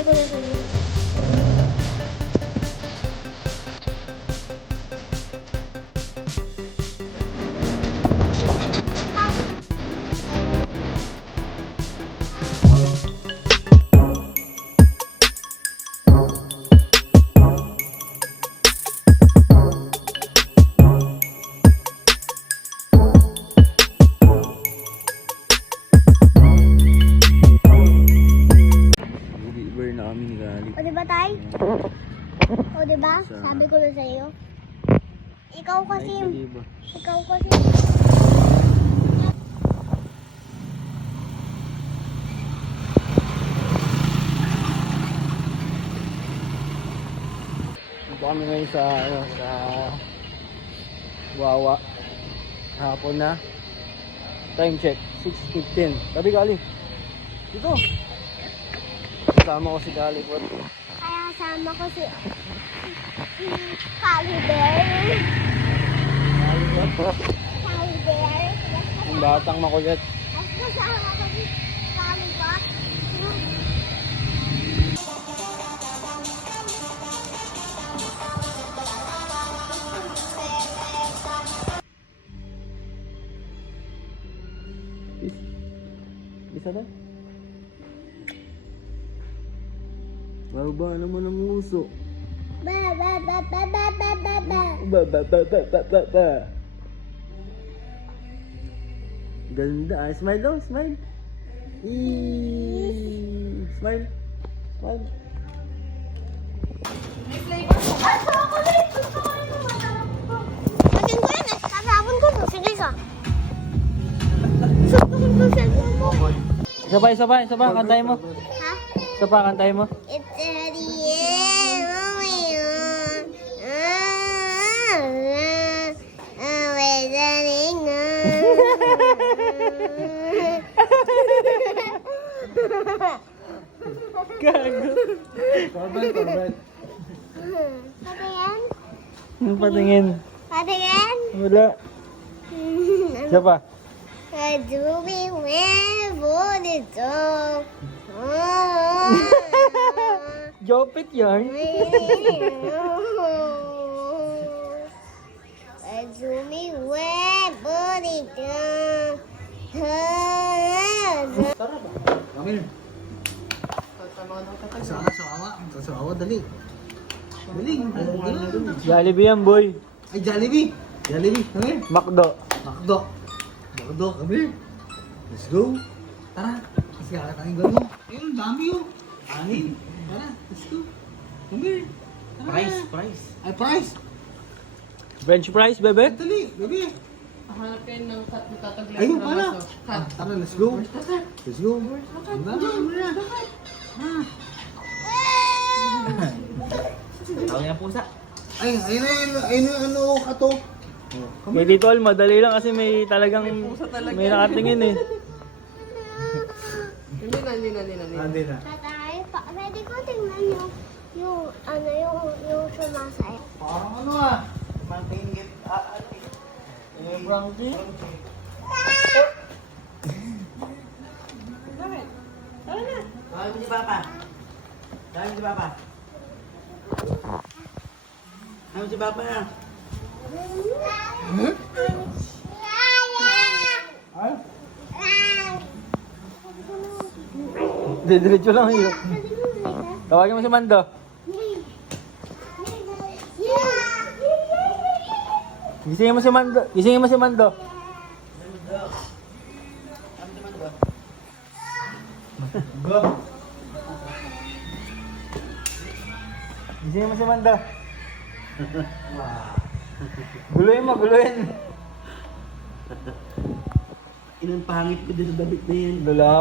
sabi ko na sa'yo. O diba tay? O diba? Sabi ko na sa'yo. Ikaw kasi. Ikaw kasi. Dito kami ngayon sa Wawa. Hapon na. Time check 6:15. Tabi Kali. Dito. Kasama ko si Kali po. Kaya kasama ko si Caliber. Caliber. Ang batang makulit. Mas kasama ko si Caliber. Bisa na? Baba naman ang uso. Ba ba ba ba ba ba ba ba. Ba ba ba ba ba ba ba. Ganda ah. Smile daw, smile. Smile. Smile. Akin ko yan eh. Sasabon ko to. Sige ka. Sabon ko sa mo. Isa pa, kantayin mo. Ha? Isa pa, kantayin mo. It's at the end of my own. We're running Gago. Patingin? Patingin. Patingin? Wala. Isa pa. Do we wear booty so? Jopit yan. Do we wear booty so? Tara ba? Kamil. Sa awa, dali. Dali. Jollibee yan, boy. Ay, Jollibee. Jollibee, Kamil. Macdo. Makdo, Kamil. Let's go. Tara. Kasi kakatangin gawin mo. Ayun, dami yun. Anin. Tara, let's go. Kamil. Tara. Price. Ay, price. French fries, bebe. Dali, baby. Hanap kayo ng cut na tataglan. Ayun pala. Tara, let's go. Let's go. Tara. Tawag yung pusa. Ay, ayun na ano kato. Kay Tito Al, madali lang kasi may talagang may nakatingin eh. Hindi na. Andi na. Tatay, pwede ko tingnan yung sumasaya. Parang ano ah. Matinggit. Yung Frankie? Dami si Papa. Dami si Papa. Dami si Papa. Ay? Diretso lang yun. Tawagin mo si Mando. Gisingin mo si Mando. Gisingin mo si Mando. Go. Gisingin mo si Mando. Guluhin mo, guluhin. Inang pangit ko din sa damit na yan. Dala